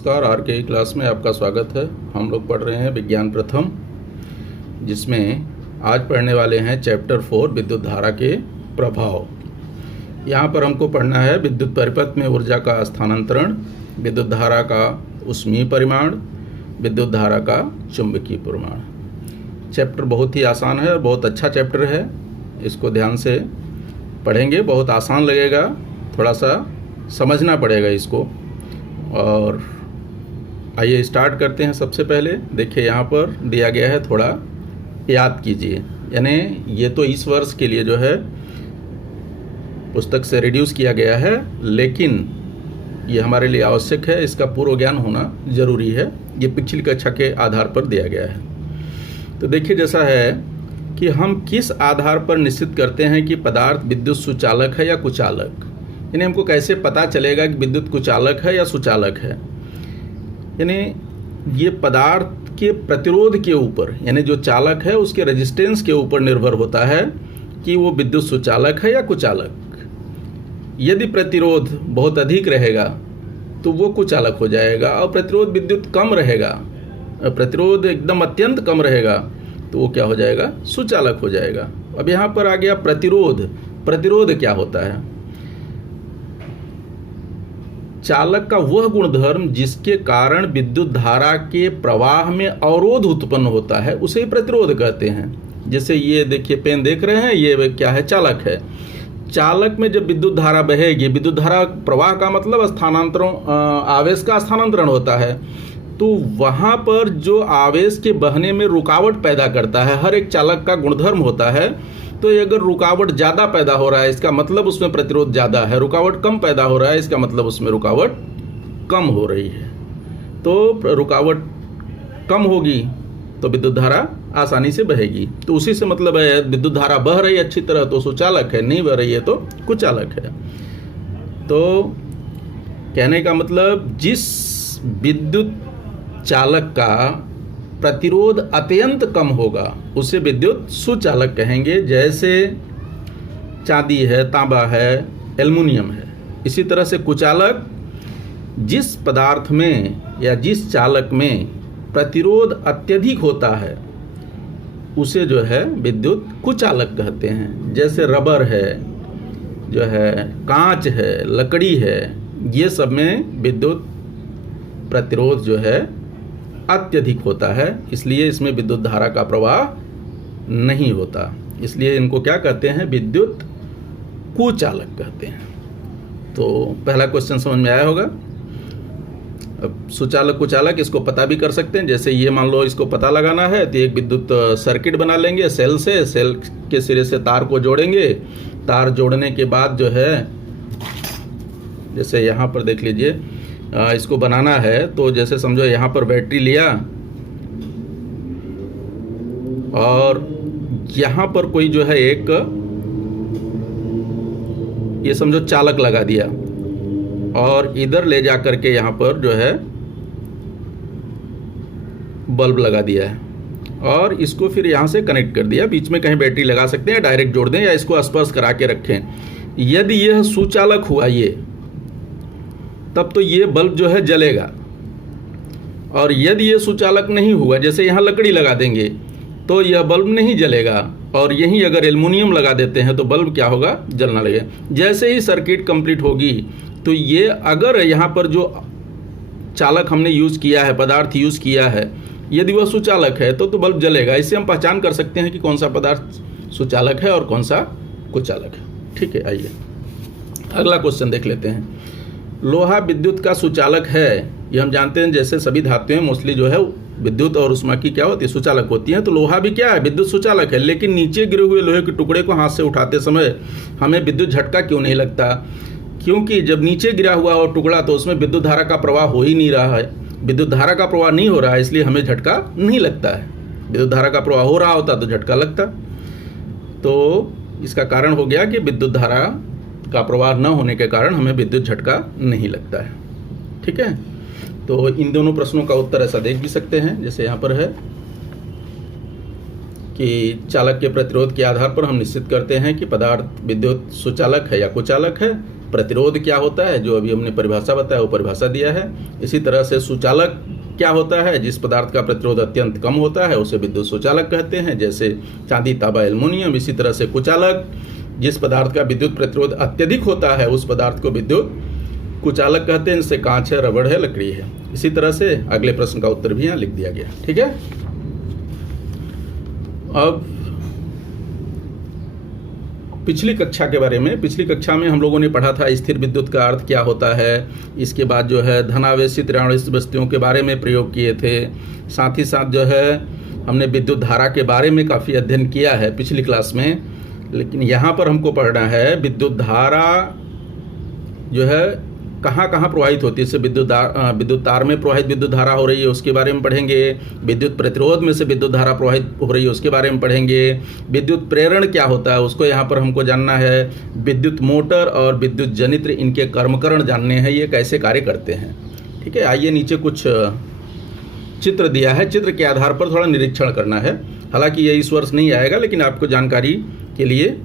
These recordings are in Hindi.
नमस्कार। आर के क्लास में आपका स्वागत है। हम लोग पढ़ रहे हैं विज्ञान प्रथम, जिसमें आज पढ़ने वाले हैं चैप्टर 4 विद्युत धारा के प्रभाव। यहाँ पर हमको पढ़ना है विद्युत परिपथ में ऊर्जा का स्थानांतरण, विद्युत धारा का ऊष्मीय परिमाण, विद्युत धारा का चुंबकीय परिमाण। चैप्टर बहुत ही आसान है और बहुत अच्छा चैप्टर है। इसको ध्यान से पढ़ेंगे, बहुत आसान लगेगा, थोड़ा सा समझना पड़ेगा इसको। और आइए स्टार्ट करते हैं। सबसे पहले देखिए यहाँ पर दिया गया है, थोड़ा याद कीजिए। यानी ये तो इस वर्ष के लिए जो है पुस्तक से रिड्यूस किया गया है, लेकिन ये हमारे लिए आवश्यक है, इसका पूर्व ज्ञान होना जरूरी है। ये पिछली कक्षा के आधार पर दिया गया है। तो देखिए जैसा है कि हम किस आधार पर निश्चित करते हैं कि पदार्थ विद्युत सुचालक है या कुचालक। यानी हमको कैसे पता चलेगा कि विद्युत कुचालक है या सुचालक है। यानी ये पदार्थ के प्रतिरोध के ऊपर, यानी जो चालक है उसके रेजिस्टेंस के ऊपर निर्भर होता है कि वो विद्युत सुचालक है या कुचालक। यदि प्रतिरोध बहुत अधिक रहेगा तो वो कुचालक हो जाएगा, और प्रतिरोध विद्युत कम रहेगा, प्रतिरोध एकदम अत्यंत कम रहेगा तो वो क्या हो जाएगा, सुचालक हो जाएगा। अब यहाँ पर आ गया प्रतिरोध। प्रतिरोध क्या होता है? चालक का वह गुणधर्म जिसके कारण विद्युत धारा के प्रवाह में अवरोध उत्पन्न होता है, उसे प्रतिरोध कहते हैं। जैसे ये देखिए पेन देख रहे हैं, ये क्या है, चालक है। चालक में जब विद्युत धारा बहेगी, विद्युत धारा प्रवाह का मतलब स्थानांतरण, आवेश का स्थानांतरण होता है, तो वहाँ पर जो आवेश के बहने में रुकावट पैदा करता है, हर एक चालक का गुणधर्म होता है। तो अगर रुकावट ज़्यादा पैदा हो रहा है, इसका मतलब उसमें प्रतिरोध ज़्यादा है। रुकावट कम पैदा हो रहा है, इसका मतलब उसमें रुकावट कम हो रही है। तो रुकावट कम होगी तो विद्युत धारा आसानी से बहेगी। तो उसी से मतलब है, विद्युत धारा बह रही है अच्छी तरह तो सुचालक है, नहीं बह रही है तो कुचालक है। तो कहने का मतलब जिस विद्युत चालक का प्रतिरोध अत्यंत कम होगा उसे विद्युत सुचालक कहेंगे। जैसे चांदी है, तांबा है, एल्युमिनियम है। इसी तरह से कुचालक जिस पदार्थ में या जिस चालक में प्रतिरोध अत्यधिक होता है उसे जो है विद्युत कुचालक कहते हैं। जैसे रबर है, जो है कांच है, लकड़ी है, ये सब में विद्युत प्रतिरोध जो है अत्यधिक होता है, इसलिए इसमें विद्युत धारा का प्रवाह नहीं होता। इसलिए इनको क्या कहते हैं, विद्युत कुचालक कहते हैं। तो पहला क्वेश्चन समझ में आया होगा। अब सुचालक कुचालक इसको पता भी कर सकते हैं। जैसे ये मान लो इसको पता लगाना है तो एक विद्युत सर्किट बना लेंगे सेल से, सेल के सिरे से तार को जोड़ेंगे। तार जोड़ने के बाद जो है, जैसे यहाँ पर देख लीजिए, इसको बनाना है तो जैसे समझो यहाँ पर बैटरी लिया और यहाँ पर कोई जो है एक, ये समझो चालक लगा दिया और इधर ले जा करके यहाँ पर जो है बल्ब लगा दिया है और इसको फिर यहाँ से कनेक्ट कर दिया। बीच में कहीं बैटरी लगा सकते हैं, डायरेक्ट जोड़ दें या इसको स्पर्श करा के रखें। यदि यह सुचालक हुआ ये, तब तो ये बल्ब जो है जलेगा। और यदि ये सुचालक नहीं हुआ, जैसे यहाँ लकड़ी लगा देंगे तो यह बल्ब नहीं जलेगा, और यहीं अगर एल्युमिनियम लगा देते हैं तो बल्ब क्या होगा, जलना लगेगा। जैसे ही सर्किट कंप्लीट होगी तो ये, अगर यहाँ पर जो चालक हमने यूज़ किया है, पदार्थ यूज़ किया है, यदि वह सुचालक है तो बल्ब जलेगा। इससे हम पहचान कर सकते हैं कि कौन सा पदार्थ सुचालक है और कौन सा कुचालक है। ठीक है, आइए अगला क्वेश्चन देख लेते हैं। लोहा विद्युत का सुचालक है, ये हम जानते हैं। जैसे सभी धातुएं मोस्टली जो है विद्युत और उष्मा की क्या होती है, सुचालक होती हैं। तो लोहा भी क्या है, विद्युत सुचालक है। लेकिन नीचे गिरे हुए लोहे के टुकड़े को हाथ से उठाते समय हमें विद्युत झटका क्यों नहीं लगता? क्योंकि जब नीचे गिरा हुआ और टुकड़ा तो उसमें विद्युत धारा का प्रवाह हो ही नहीं रहा है, विद्युत धारा का प्रवाह नहीं हो रहा है, इसलिए हमें झटका नहीं लगता है। विद्युत धारा का प्रवाह हो रहा होता तो झटका लगता। तो इसका कारण हो गया कि विद्युत धारा का प्रवाह न होने के कारण हमें विद्युत झटका नहीं लगता है। ठीक है, तो इन दोनों प्रश्नों का उत्तर ऐसा देख भी सकते हैं। जैसे यहाँ पर है कि चालक के प्रतिरोध के आधार पर हम निश्चित करते हैं कि पदार्थ विद्युत सुचालक है या कुचालक है। प्रतिरोध क्या होता है, जो अभी हमने परिभाषा बताया वो परिभाषा दिया है। इसी तरह से सुचालक क्या होता है, जिस पदार्थ का प्रतिरोध अत्यंत कम होता है उसे विद्युत सुचालक कहते हैं, जैसे चांदी, तांबा, एल्युमिनियम। इसी तरह से कुचालक, जिस पदार्थ का विद्युत प्रतिरोध अत्यधिक होता है उस पदार्थ को विद्युत कुचालक कहते हैं, जैसे कांच है, रबड़ है, लकड़ी है। इसी तरह से अगले प्रश्न का उत्तर भी यहाँ लिख दिया गया। ठीक है, अब पिछली कक्षा के बारे में, पिछली कक्षा में हम लोगों ने पढ़ा था स्थिर विद्युत का अर्थ क्या होता है। इसके बाद जो है धनावेशित ऋणावेशित वस्तुओं के बारे में प्रयोग किए थे। साथ ही साथ जो है हमने विद्युत धारा के बारे में काफ़ी अध्ययन किया है पिछली क्लास में। लेकिन यहाँ पर हमको पढ़ना है विद्युत धारा जो है कहाँ कहाँ प्रवाहित होती है। इससे विद्युत तार में प्रवाहित विद्युत धारा हो रही है उसके बारे में पढ़ेंगे। विद्युत प्रतिरोध में से विद्युत धारा प्रवाहित हो रही है उसके बारे में पढ़ेंगे। विद्युत प्रेरण क्या होता है उसको यहाँ पर हमको जानना है। विद्युत मोटर और विद्युत जनित्र, इनके कर्मकरण जानने हैं, ये कैसे कार्य करते हैं। ठीक है, आइए नीचे कुछ चित्र दिया है, चित्र के आधार पर थोड़ा निरीक्षण करना है। हालांकि ये इस वर्ष नहीं आएगा लेकिन आपको जानकारी के लिए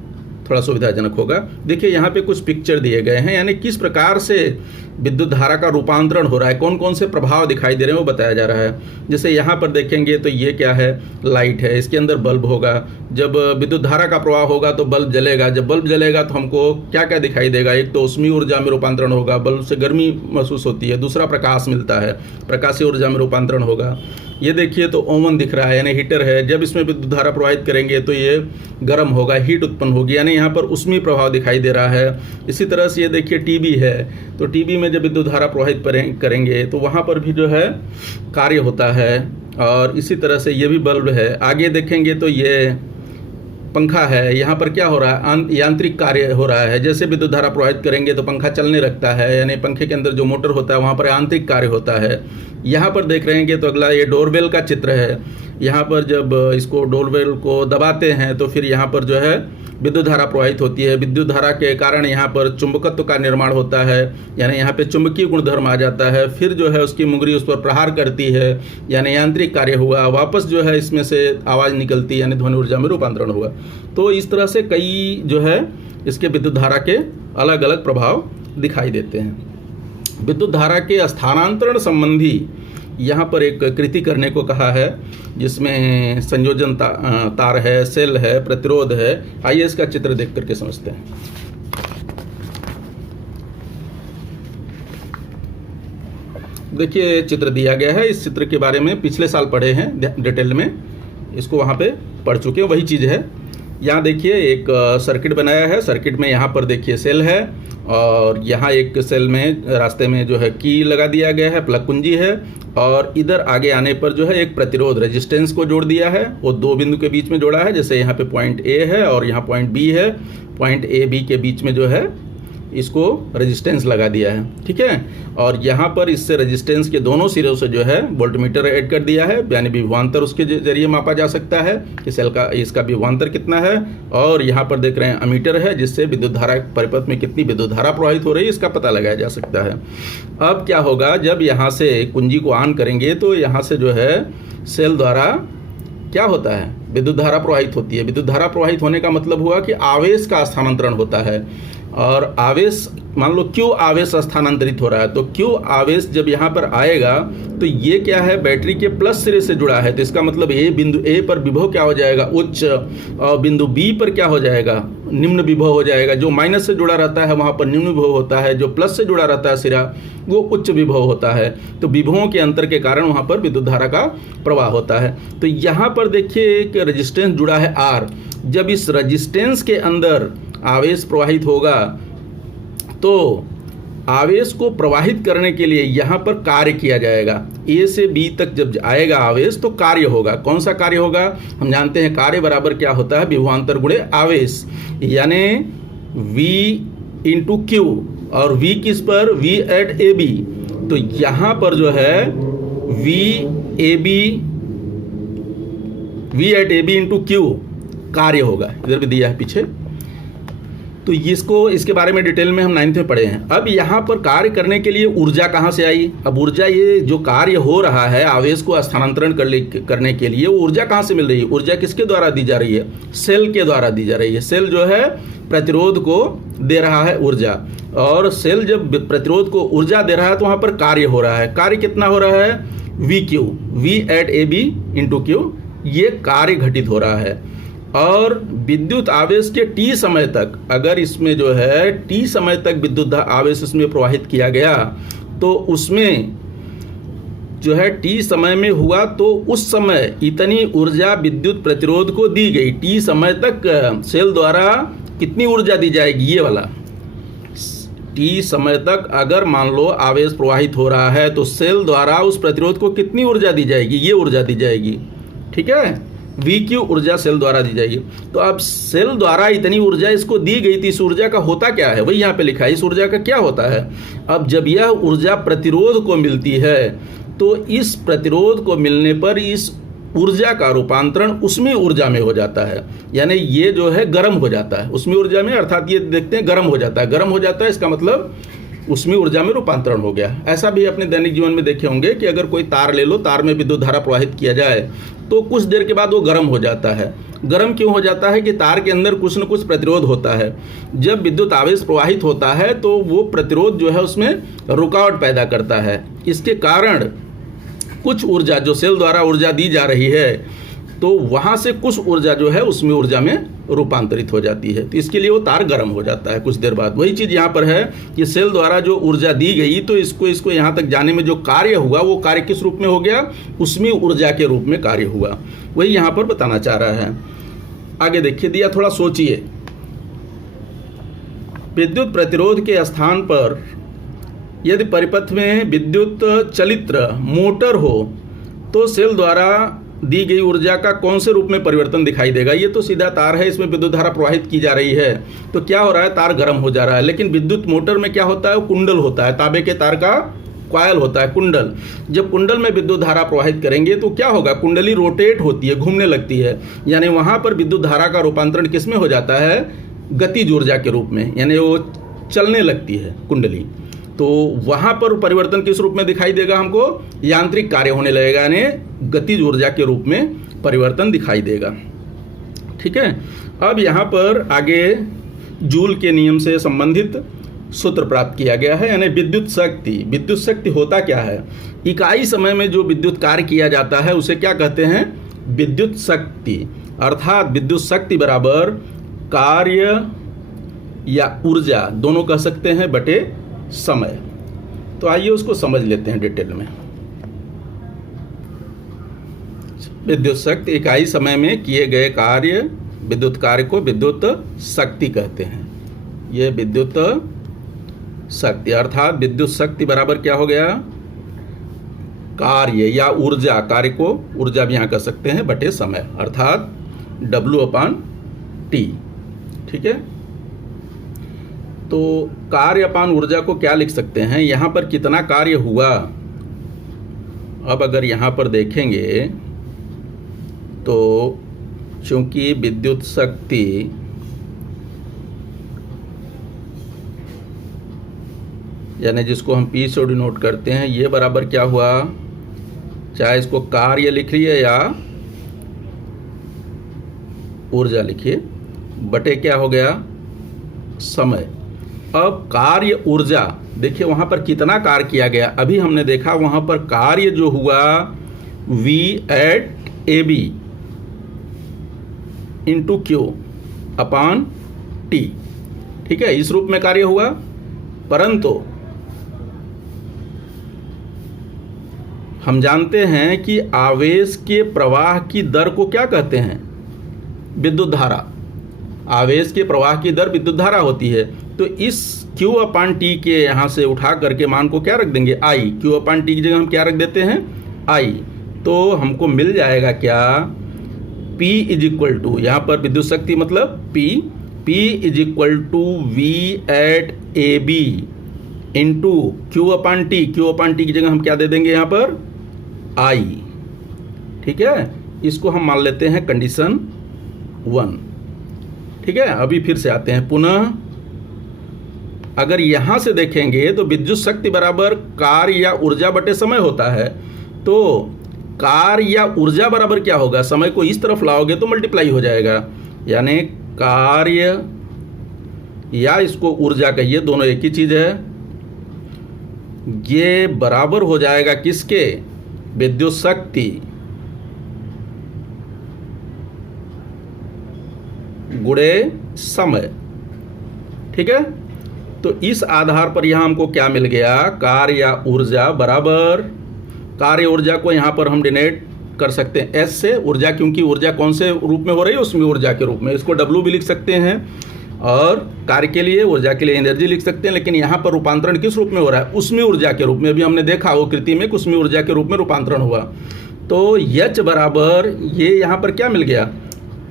थोड़ा सुविधाजनक होगा। देखिए यहाँ पे कुछ पिक्चर दिए गए हैं, यानी किस प्रकार से विद्युत धारा का रूपांतरण हो रहा है, कौन कौन से प्रभाव दिखाई दे रहे हैं वो बताया जा रहा है। जैसे यहाँ पर देखेंगे तो ये क्या है, लाइट है, इसके अंदर बल्ब होगा। जब विद्युत धारा का प्रवाह होगा तो बल्ब जलेगा। जब बल्ब जलेगा तो हमको क्या क्या दिखाई देगा, एक तो ऊष्मीय ऊर्जा में रूपांतरण होगा, बल्ब से गर्मी महसूस होती है। दूसरा प्रकाश मिलता है, प्रकाशीय ऊर्जा में रूपांतरण होगा। ये देखिए तो ओवन दिख रहा है, यानी हीटर है। जब इसमें विद्युत धारा प्रवाहित करेंगे तो ये गर्म होगा, हीट उत्पन्न होगी, यानी यहाँ पर ऊष्मीय प्रभाव दिखाई दे रहा है। इसी तरह से ये देखिए टीवी है, तो टीवी में जब विद्युत धारा प्रवाहित करेंगे तो वहाँ पर भी जो है कार्य होता है। और इसी तरह से ये भी बल्ब है। आगे देखेंगे तो ये पंखा है, यहाँ पर क्या हो रहा है, यांत्रिक कार्य हो रहा है। जैसे विद्युत धारा प्रवाहित करेंगे तो पंखा चलने लगता है, यानी पंखे के अंदर जो मोटर होता है वहाँ पर यांत्रिक कार्य होता है। यहाँ पर देख रहे हैं तो अगला ये डोरबेल का चित्र है। यहाँ पर जब इसको डोरबेल को दबाते हैं तो फिर यहाँ पर जो है विद्युत धारा प्रवाहित होती है। विद्युत धारा के कारण यहाँ पर चुंबकत्व का निर्माण होता है, यानी यहाँ पे चुंबकीय गुणधर्म आ जाता है। फिर जो है उसकी मुंगरी उस पर प्रहार करती है, यानी यांत्रिक कार्य हुआ। वापस जो है इसमें से आवाज़ निकलती है, यानी ध्वनि ऊर्जा में रूपांतरण हुआ। तो इस तरह से कई जो है इसके विद्युत धारा के अलग अलग प्रभाव दिखाई देते हैं। विद्युत धारा के स्थानांतरण संबंधी यहाँ पर एक कृति करने को कहा है, जिसमें संयोजन तार है, सेल है, प्रतिरोध है। आइए इसका चित्र देख करके समझते हैं। देखिए चित्र दिया गया है। इस चित्र के बारे में पिछले साल पढ़े हैं डिटेल में, इसको वहाँ पे पढ़ चुके हैं, वही चीज़ है। यहाँ देखिए एक सर्किट बनाया है। सर्किट में यहाँ पर देखिए सेल है, और यहाँ एक सेल में रास्ते में जो है की लगा दिया गया है, प्लग कुंजी है। और इधर आगे आने पर जो है एक प्रतिरोध रेजिस्टेंस को जोड़ दिया है, वो दो बिंदु के बीच में जोड़ा है। जैसे यहाँ पे पॉइंट ए है और यहाँ पॉइंट बी है। पॉइंट ए बी के बीच में जो है इसको रेजिस्टेंस लगा दिया है। ठीक है, और यहाँ पर इससे रेजिस्टेंस के दोनों सिरों से जो है वोल्टमीटर ऐड कर दिया है, यानी विभवांतर उसके जरिए मापा जा सकता है कि सेल का इसका विभवांतर कितना है। और यहाँ पर देख रहे हैं अमीटर है, जिससे विद्युत धारा परिपथ में कितनी विद्युत धारा प्रवाहित हो रही है इसका पता लगाया जा सकता है। अब क्या होगा, जब यहाँ से कुंजी को ऑन करेंगे तो यहाँ से जो है सेल द्वारा क्या होता है, विद्युत धारा प्रवाहित होती है। विद्युत धारा प्रवाहित होने का मतलब हुआ कि आवेश का स्थानांतरण होता है। और आवेश, मान लो क्यू आवेश स्थानांतरित हो रहा है, तो क्यू आवेश जब यहाँ पर आएगा तो ये क्या है, बैटरी के प्लस सिरे से जुड़ा है। तो इसका मतलब बिंदु ए पर विभव क्या हो जाएगा, उच्च, और बिंदु बी पर क्या हो जाएगा, निम्न विभव हो जाएगा। जो माइनस से जुड़ा रहता है वहाँ पर निम्न विभव होता है, जो प्लस से जुड़ा रहता है सिरा वो उच्च विभव होता है। तो विभवों के अंतर के कारण वहाँ पर विद्युत धारा का प्रवाह होता है। तो यहाँ पर देखिए एक रेजिस्टेंस जुड़ा है आर। जब इस रेजिस्टेंस के अंदर आवेश प्रवाहित होगा तो आवेश को प्रवाहित करने के लिए यहाँ पर कार्य किया जाएगा। ए से बी तक जब आएगा आवेश तो कार्य होगा। कौन सा कार्य होगा, हम जानते हैं कार्य बराबर क्या होता है, विभवांतर गुणे आवेश, यानी V इंटू क्यू। और V किस पर, V एट ए बी। तो यहाँ पर जो है V at A B into Q कार्य होगा। इधर भी दिया है पीछे। तो इसके बारे में डिटेल में हम 9th में पढ़े हैं। अब यहाँ पर कार्य करने के लिए ऊर्जा कहाँ से आई? अब ऊर्जा, ये जो कार्य हो रहा है आवेश को स्थानांतरण करने के लिए, वो ऊर्जा कहाँ से मिल रही है? ऊर्जा किसके द्वारा दी जा रही है? सेल के द्वारा दी जा रही है। सेल जो है प्रतिरोध को दे रहा है ऊर्जा, और सेल जब प्रतिरोध को ऊर्जा दे रहा है तो वहाँ पर कार्य हो रहा है। कार्य कितना हो रहा है? VQ, V@AB × Q, ये कार्य घटित हो रहा है। और विद्युत आवेश के T समय तक, अगर इसमें जो है T समय तक विद्युत आवेश इसमें प्रवाहित किया गया, तो उसमें जो है T समय में हुआ, तो उस समय इतनी ऊर्जा विद्युत प्रतिरोध को दी गई। T समय तक सेल द्वारा कितनी ऊर्जा दी जाएगी? ये वाला T समय तक अगर मान लो आवेश प्रवाहित हो रहा है, तो सेल द्वारा उस प्रतिरोध को कितनी ऊर्जा दी जाएगी? ये ऊर्जा दी जाएगी। ठीक है, VQ ऊर्जा सेल द्वारा दी जाएगी। तो अब सेल द्वारा इतनी ऊर्जा इसको दी गई थी, इस ऊर्जा का होता क्या है? वही यहाँ पे लिखा है, इस ऊर्जा का क्या होता है? अब जब यह ऊर्जा प्रतिरोध को मिलती है, तो इस प्रतिरोध को मिलने पर इस ऊर्जा का रूपांतरण उसमें ऊर्जा में हो जाता है। यानी ये जो है गर्म हो जाता है उसमें ऊर्जा में, अर्थात ये देखते हैं गर्म हो जाता है। गर्म हो जाता है इसका मतलब उसमें ऊर्जा में रूपांतरण हो गया। ऐसा भी अपने दैनिक जीवन में देखे होंगे कि अगर कोई तार ले लो, तार में विद्युत धारा प्रवाहित किया जाए, तो कुछ देर के बाद वो गर्म हो जाता है। गर्म क्यों हो जाता है? कि तार के अंदर कुछ न कुछ प्रतिरोध होता है। जब विद्युत आवेश प्रवाहित होता है तो वो प्रतिरोध जो है उसमें रुकावट पैदा करता है। इसके कारण कुछ ऊर्जा जो सेल द्वारा ऊर्जा दी जा रही है, तो वहाँ से कुछ ऊर्जा जो है उसमें ऊर्जा में रूपांतरित हो जाती है। तो इसके लिए वो तार गर्म हो जाता है कुछ देर बाद। वही चीज़ यहाँ पर है कि सेल द्वारा जो ऊर्जा दी गई, तो इसको यहाँ तक जाने में जो कार्य हुआ, वो कार्य किस रूप में हो गया? उसमें ऊर्जा के रूप में कार्य हुआ। वही यहाँ पर बताना चाह रहा है। आगे देखिए, दिया थोड़ा सोचिए। विद्युत प्रतिरोध के स्थान पर यदि परिपथ में विद्युत चलित्र मोटर हो, तो सेल द्वारा दी गई ऊर्जा का कौन से रूप में परिवर्तन दिखाई देगा? ये तो सीधा तार है, इसमें विद्युत धारा प्रवाहित की जा रही है, तो क्या हो रहा है? तार गर्म हो जा रहा है। लेकिन विद्युत मोटर में क्या होता है? वो कुंडल होता है, तांबे के तार का कॉयल होता है, कुंडल। जब कुंडल में विद्युत धारा प्रवाहित करेंगे तो क्या होगा? कुंडली रोटेट होती है, घूमने लगती है। यानी वहाँ पर विद्युत धारा का रूपांतरण किस में हो जाता है? गतिज ऊर्जा के रूप में, यानी वो चलने लगती है कुंडली। तो वहाँ पर परिवर्तन किस रूप में दिखाई देगा? हमको यांत्रिक कार्य होने लगेगा, यानी गतिज ऊर्जा के रूप में परिवर्तन दिखाई देगा। ठीक है, अब यहाँ पर आगे जूल के नियम से संबंधित सूत्र प्राप्त किया गया है, यानी विद्युत शक्ति। विद्युत शक्ति होता क्या है? इकाई समय में जो विद्युत कार्य किया जाता है उसे क्या कहते हैं? विद्युत शक्ति। अर्थात विद्युत शक्ति बराबर कार्य या ऊर्जा दोनों कह सकते हैं बटे समय। तो आइए उसको समझ लेते हैं डिटेल में। विद्युत शक्ति, इकाई समय में किए गए कार्य, विद्युत कार्य को विद्युत शक्ति कहते हैं। ये विद्युत शक्ति, अर्थात विद्युत शक्ति बराबर क्या हो गया? कार्य या ऊर्जा, कार्य को ऊर्जा भी यहाँ कह सकते हैं बटे समय, अर्थात W/T। ठीक है, तो कार्य अपान ऊर्जा को क्या लिख सकते हैं? यहाँ पर कितना कार्य हुआ? अब अगर यहाँ पर देखेंगे तो चूंकि विद्युत शक्ति यानी जिसको हम P से डिनोट करते हैं, ये बराबर क्या हुआ? चाहे इसको कार्य लिखिए या ऊर्जा लिखिए, बटे क्या हो गया? समय। अब कार्य ऊर्जा, देखिए वहाँ पर कितना कार्य किया गया। अभी हमने देखा वहाँ पर कार्य जो हुआ V/AB × Q/T। ठीक है, इस रूप में कार्य हुआ। परंतु हम जानते हैं कि आवेश के प्रवाह की दर को क्या कहते हैं? विद्युत धारा। आवेश के प्रवाह की दर विद्युत धारा होती है। तो इस Q/T के यहाँ से उठा करके मान को क्या रख देंगे? I। Q/T की जगह हम क्या रख देते हैं? I। तो हमको मिल जाएगा क्या? P = यहाँ पर विद्युत शक्ति मतलब P = V/AB × Q/T। Q/T की जगह हम क्या दे देंगे यहाँ पर? I। ठीक है, इसको हम मान लेते हैं कंडीशन 1। ठीक है, अभी फिर से आते हैं पुनः अगर यहाँ से देखेंगे तो विद्युत शक्ति बराबर कार्य या ऊर्जा बटे समय होता है। तो कार्य या ऊर्जा बराबर क्या होगा, समय को इस तरफ लाओगे तो मल्टीप्लाई हो जाएगा, यानी कार्य या इसको ऊर्जा कहिए, दोनों एक ही चीज है। ये बराबर हो जाएगा किसके, विद्युत शक्ति गुणे समय। ठीक है, तो इस आधार पर यहां हमको क्या मिल गया, कार्य या ऊर्जा बराबर, कार्य ऊर्जा को यहां पर हम डिनोट कर सकते हैं एस से, ऊर्जा क्योंकि ऊर्जा कौन से रूप में हो रही है, उसमें ऊर्जा के रूप में, इसको डब्ल्यू भी लिख सकते हैं, और कार्य के लिए ऊर्जा के लिए एनर्जी लिख सकते हैं। लेकिन यहाँ पर रूपांतरण किस रूप में हो रहा है, उसमें ऊर्जा के रूप में। अभी हमने देखा वो कृति में उसमें ऊर्जा के रूप में रूपांतरण हुआ। तो एच बराबर ये यहाँ पर क्या मिल गया,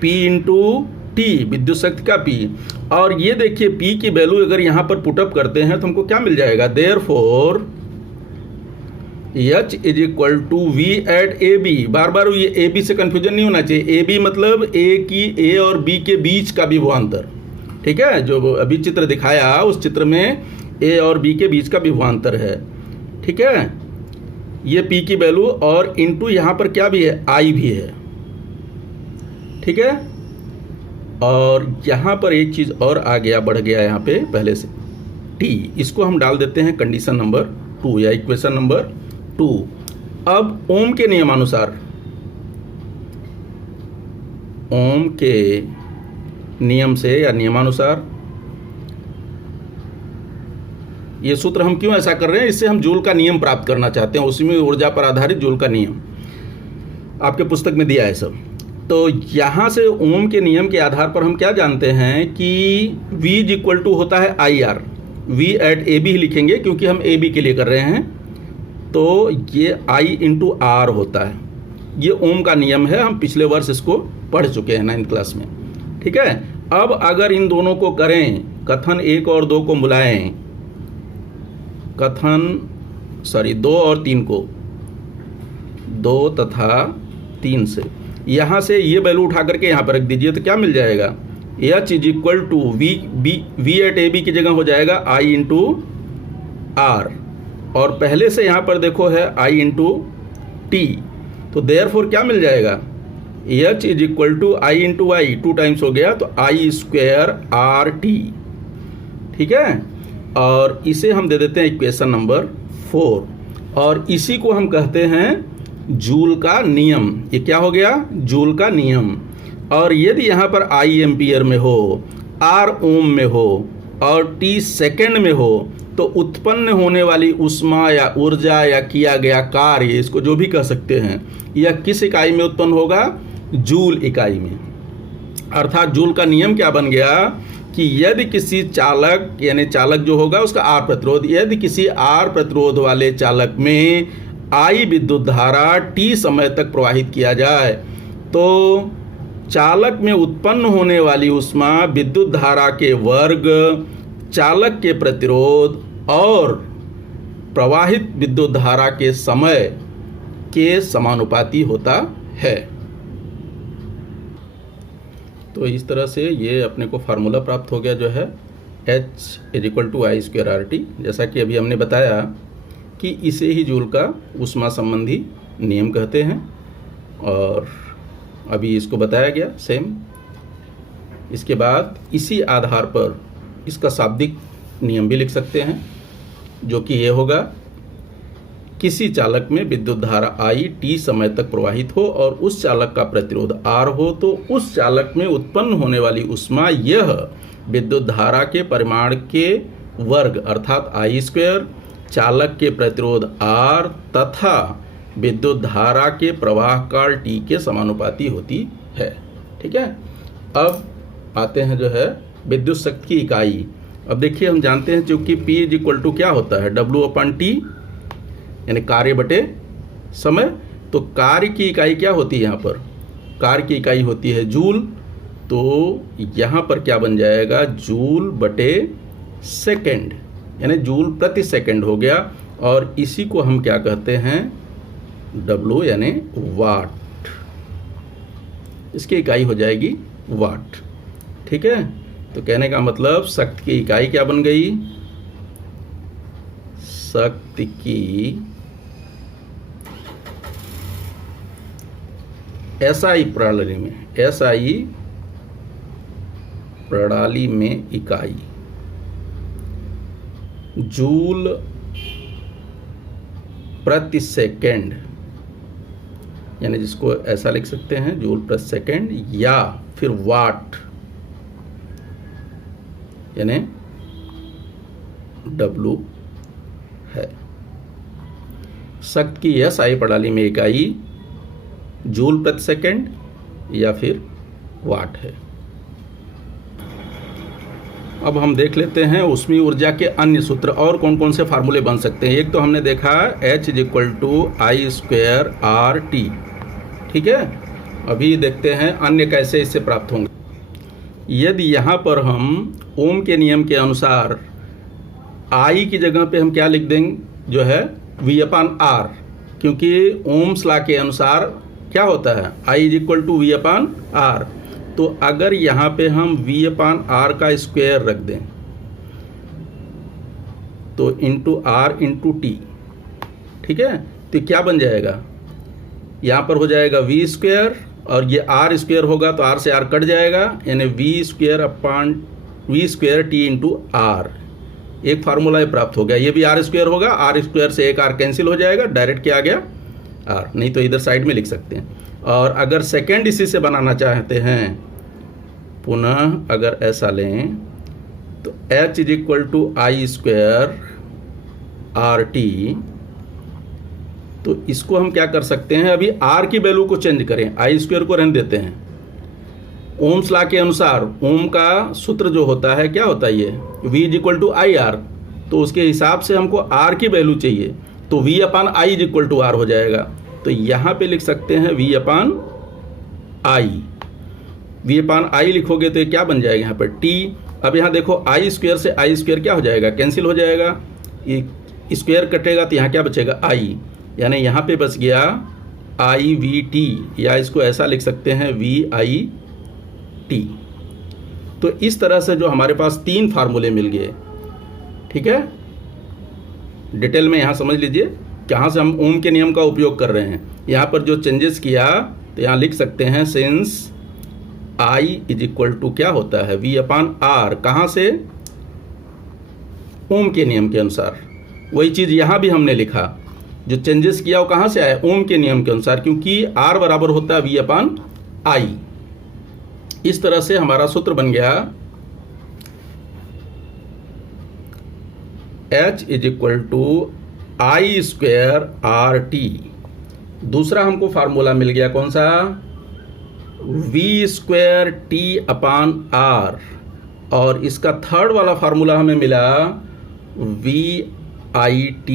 P इंटू टी, विद्युत शक्ति का P। और ये देखिए P की वैल्यू अगर यहाँ पर पुटअप करते हैं तो हमको क्या मिल जाएगा, therefore H is equal to V at AB। बार बार ये AB से कंफ्यूजन नहीं होना चाहिए। AB मतलब A और B के बीच का विभवांतर। ठीक है, जो अभी चित्र दिखाया उस चित्र में A और B के बीच का विभवांतर है। ठीक है, ये P की वैल्यू और इंटू यहाँ पर क्या भी है, I भी है। ठीक है, और यहाँ पर एक चीज़ और आ गया, बढ़ गया यहाँ पे पहले से T, इसको हम डाल देते हैं कंडीशन नंबर 2 या इक्वेशन नंबर 2। अब ओम के नियमानुसार, ओम के नियम से या नियमानुसार, ये सूत्र हम क्यों ऐसा कर रहे हैं, इससे हम जूल का नियम प्राप्त करना चाहते हैं, उसी में ऊर्जा पर आधारित जूल का नियम आपके पुस्तक में दिया है सब। तो यहाँ से ओम के नियम के आधार पर हम क्या जानते हैं कि V इज इक्वल टू होता है IR, V एट AB ही लिखेंगे क्योंकि हम AB के लिए कर रहे हैं। तो ये I इंटू R होता है, ये ओम का नियम है, हम पिछले वर्ष इसको पढ़ चुके हैं 9th क्लास में। ठीक है, अब अगर इन दोनों को करें, कथन 1 और 2 को बुलाएं, कथन 2 और 3 को, 2 तथा 3 से, यहाँ से ये वैल्यू उठा करके यहाँ पर रख दीजिए तो क्या मिल जाएगा, H is equal to V at AB की जगह हो जाएगा I इंटू R, और पहले से यहाँ पर देखो है I इंटू T। तो देयरफॉर क्या मिल जाएगा, H is equal to I into I, 2 times हो गया तो I स्क्वायर RT। ठीक है, और इसे हम दे देते हैं इक्वेशन नंबर 4, और इसी को हम कहते हैं जूल का नियम। ये क्या हो गया, जूल का नियम। और यदि यहाँ पर I एम्पियर में हो, R ओम में हो और T सेकंड में हो, तो उत्पन्न होने वाली ऊष्मा या ऊर्जा या किया गया कार्य, इसको जो भी कह सकते हैं, यह किस इकाई में उत्पन्न होगा, जूल इकाई में। अर्थात जूल का नियम क्या बन गया कि यदि किसी चालक, यानी चालक जो होगा उसका R प्रतिरोध, यदि किसी R प्रतिरोध वाले चालक में I विद्युत धारा T समय तक प्रवाहित किया जाए, तो चालक में उत्पन्न होने वाली ऊष्मा विद्युत धारा के वर्ग, चालक के प्रतिरोध और प्रवाहित विद्युत धारा के समय के समानुपाती होता है। तो इस तरह से ये अपने को फार्मूला प्राप्त हो गया, जो है H is equal to I square RT। जैसा कि अभी हमने बताया कि इसे ही जूल का ऊष्मा संबंधी नियम कहते हैं, और अभी इसको बताया गया सेम। इसके बाद इसी आधार पर इसका शाब्दिक नियम भी लिख सकते हैं, जो कि ये होगा, किसी चालक में विद्युत धारा I T समय तक प्रवाहित हो और उस चालक का प्रतिरोध R हो, तो उस चालक में उत्पन्न होने वाली ऊष्मा यह विद्युत धारा के परिमाण के वर्ग अर्थात I स्क्वायर, चालक के प्रतिरोध R तथा विद्युत धारा के प्रवाह काल T के समानुपाती होती है। ठीक है, अब आते हैं जो है विद्युत शक्ति की इकाई। अब देखिए हम जानते हैं चूंकि P इज इक्वल टू क्या होता है, W/T, यानी कार्य बटे समय। तो कार्य की इकाई क्या होती है, यहाँ पर कार्य की इकाई होती है जूल। तो यहाँ पर क्या बन जाएगा, जूल बटे सेकेंड, यानी जूल प्रति सेकंड हो गया, और इसी को हम क्या कहते हैं, W यानी वाट। इसकी इकाई हो जाएगी वाट। ठीक है, तो कहने का मतलब शक्ति की इकाई क्या बन गई, शक्ति की एसआई प्रणाली में इकाई जूल प्रति सेकेंड, यानी जिसको ऐसा लिख सकते हैं जूल प्रति सेकेंड, या फिर वाट यानी W है। शक्ति की एसआई प्रणाली में इकाई जूल प्रति सेकेंड या फिर वाट है। अब हम देख लेते हैं ऊष्मीय ऊर्जा के अन्य सूत्र और कौन कौन से फार्मूले बन सकते हैं। एक तो हमने देखा H = I² RT, ठीक है। अभी देखते हैं अन्य कैसे इससे प्राप्त होंगे। यदि यहाँ पर हम ओम के नियम के अनुसार I की जगह पे हम क्या लिख देंगे, जो है V/R, क्योंकि ओम्स लॉ के अनुसार क्या होता है I = V/R। तो अगर यहाँ पे हम V/R का स्क्वायर रख दें तो R/T, ठीक है, तो क्या बन जाएगा, यहाँ पर हो जाएगा V² और ये R² होगा तो R से R कट जाएगा, यानी V² T R। एक फार्मूला ये प्राप्त हो गया। ये भी R² होगा, R² से एक R कैंसिल हो जाएगा, डायरेक्ट क्या आ गया R, नहीं तो इधर साइड में लिख सकते हैं। और अगर सेकेंड इसी से बनाना चाहते हैं, पुनः अगर ऐसा लें तो H = I² RT, तो इसको हम क्या कर सकते हैं, अभी R की वैल्यू को चेंज करें, I² को रहने देते हैं। ओम्स लॉ के अनुसार ओम का सूत्र जो होता है क्या होता है, ये V = IR, तो उसके हिसाब से हमको R की वैल्यू चाहिए, तो V/I = R हो जाएगा। तो यहाँ पे लिख सकते हैं V/I लिखोगे तो ये क्या बन जाएगा यहाँ पर T। अब यहाँ देखो I² से I² क्या हो जाएगा, कैंसिल हो जाएगा, ये स्क्वायर कटेगा तो यहाँ क्या बचेगा I, यानी यहाँ पे बच गया IVT, या इसको ऐसा लिख सकते हैं VIT। तो इस तरह से जो हमारे पास 3 फार्मूले मिल गए, ठीक है। डिटेल में यहाँ समझ लीजिए कहाँ से हम ओम के नियम का उपयोग कर रहे हैं। यहाँ पर जो चेंजेस किया तो यहाँ लिख सकते हैं सिंस I = क्या होता है V/R, कहाँ से, ओम के नियम के अनुसार। वही चीज़ यहाँ भी हमने लिखा, जो चेंजेस किया वो कहाँ से आया, ओम के नियम के अनुसार, क्योंकि R बराबर होता है V/I। इस तरह से हमारा सूत्र बन गया H = I² RT। दूसरा हमको फार्मूला मिल गया कौन सा, V² T/R, और इसका थर्ड वाला फार्मूला हमें मिला VIT।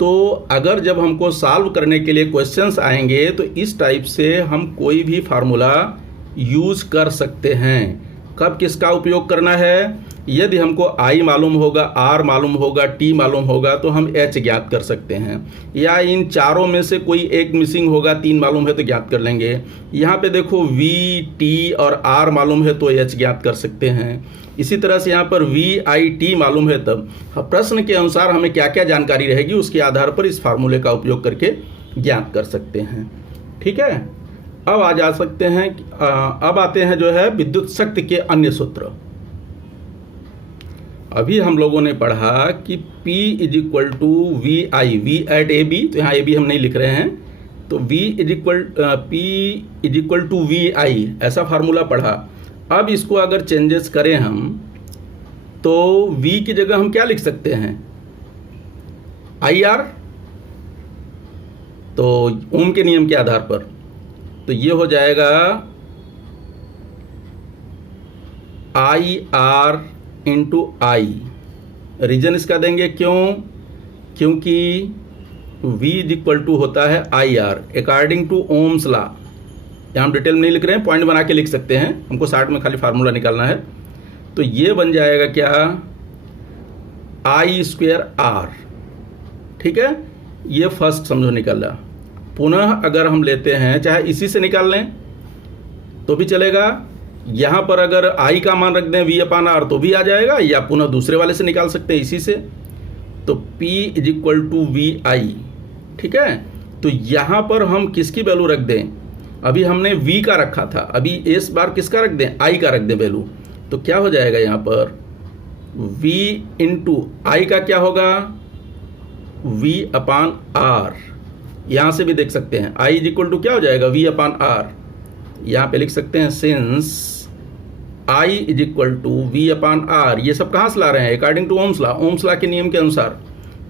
तो अगर जब हमको सॉल्व करने के लिए क्वेश्चंस आएंगे तो इस टाइप से हम कोई भी फार्मूला यूज कर सकते हैं। कब किसका उपयोग करना है, यदि हमको I मालूम होगा, R मालूम होगा, T मालूम होगा तो हम H ज्ञात कर सकते हैं, या इन चारों में से कोई एक मिसिंग होगा, 3 मालूम है तो ज्ञात कर लेंगे। यहाँ पे देखो V, T और R मालूम है तो H ज्ञात कर सकते हैं। इसी तरह से यहाँ पर VIT मालूम है, तब प्रश्न के अनुसार हमें क्या क्या जानकारी रहेगी उसके आधार पर इस फार्मूले का उपयोग करके ज्ञात कर सकते हैं, ठीक है। अब अब आते हैं जो है विद्युत शक्ति के अन्य सूत्र। अभी हम लोगों ने पढ़ा कि P = VI, V at AB, तो यहाँ AB हम नहीं लिख रहे हैं, तो P = VI ऐसा फार्मूला पढ़ा। अब इसको अगर चेंजेस करें हम तो V की जगह हम क्या लिख सकते हैं, IR, तो ओम के नियम के आधार पर तो ये हो जाएगा IR × I। रीजन इसका देंगे क्यों, क्योंकि V = होता है IR according to Ohm's law. यहाँ हम डिटेल में नहीं लिख रहे हैं, पॉइंट बना के लिख सकते हैं, हमको शार्ट में खाली फार्मूला निकालना है। तो ये बन जाएगा क्या, I² R, ठीक है। ये फर्स्ट समझो निकल रहा। पुनः अगर हम लेते हैं, चाहे इसी से निकाल लें तो भी चलेगा, यहाँ पर अगर I का मान रख दें V/R तो भी आ जाएगा, या पुनः दूसरे वाले से निकाल सकते हैं इसी से। तो P is equal to V I, ठीक है। तो यहाँ पर हम किसकी वैल्यू रख दें, अभी हमने V का रखा था, अभी इस बार किसका रख दें, I का रख दें वैल्यू। तो क्या हो जाएगा यहाँ पर V इंटू आई का क्या होगा, V अपान आर। यहाँ से भी देख सकते हैं I इज इक्वल टू क्या हो जाएगा, V अपान आर। यहाँ पे लिख सकते हैं since I is equal to V upon R. ये सब कहाँ से ला रहे हैं, according to Ohm's law, Ohm's law के नियम के अनुसार।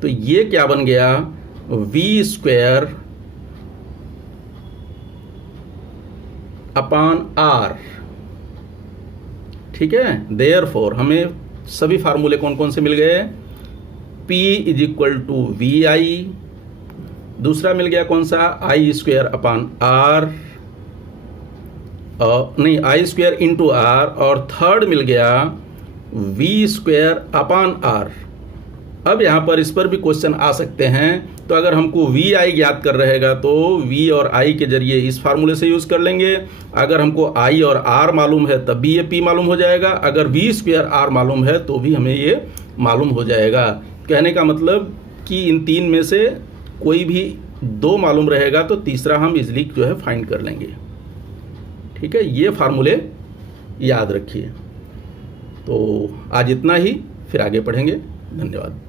तो ये क्या बन गया, V स्क्वायर अपान आर, ठीक है। देयरफॉर हमें सभी फार्मूले कौन कौन से मिल गए, P is equal to V I, दूसरा मिल गया कौन सा, आई स्क्वायर अपान आर, नहीं आई स्क्वायर इंटू आर, और थर्ड मिल गया वी स्क्वायर अपान आर। अब यहाँ पर इस पर भी क्वेश्चन आ सकते हैं, तो अगर हमको वी आई ज्ञात कर रहेगा तो वी और आई के जरिए इस फार्मूले से यूज़ कर लेंगे। अगर हमको आई और आर मालूम है तब भी ये पी मालूम हो जाएगा, अगर वी स्क्वायर आर मालूम है तो भी हमें ये मालूम हो जाएगा। कहने का मतलब कि इन तीन में से कोई भी दो मालूम रहेगा तो तीसरा हम इजली जो है फाइंड कर लेंगे, ठीक है। ये फार्मूले याद रखिए। तो आज इतना ही, फिर आगे पढ़ेंगे। धन्यवाद।